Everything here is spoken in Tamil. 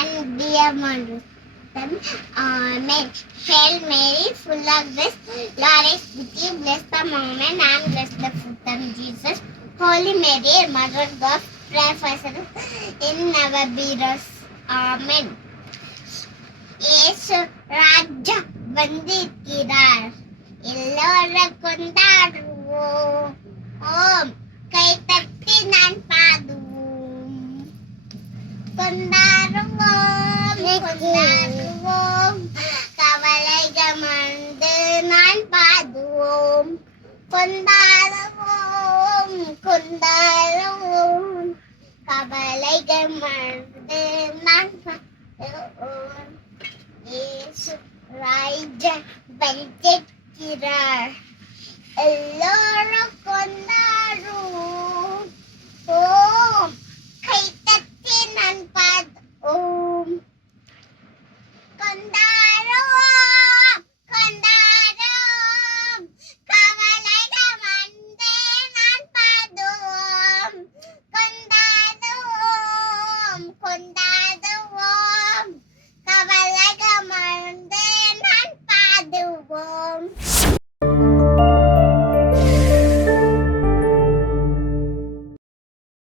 and be them. Amen. Hail Mary, full of grace, Lord is with you. Blessed the moment and blessed the fruit of Jesus. Holy Mary, Mother of God, pray for us in our bearers. Amen. இயேசு ராஜா வந்திருக்கிறார், எல்லோரும் கொண்டாடுவோம். ஓம் கை தட்டி நான் பாடுவோம். கொண்டாடுவோம், கொண்டாடுவோம், கவலைகள் மறந்து நான் பாடுவோம். கொண்டாடுவோம், கொண்டாடுவோம், கவலைகள் மறந்து நான் பாடுவோம். இயேசு ராஜா வந்திருக்கிறார், எல்லோரும் கொண்டாடுவோம்.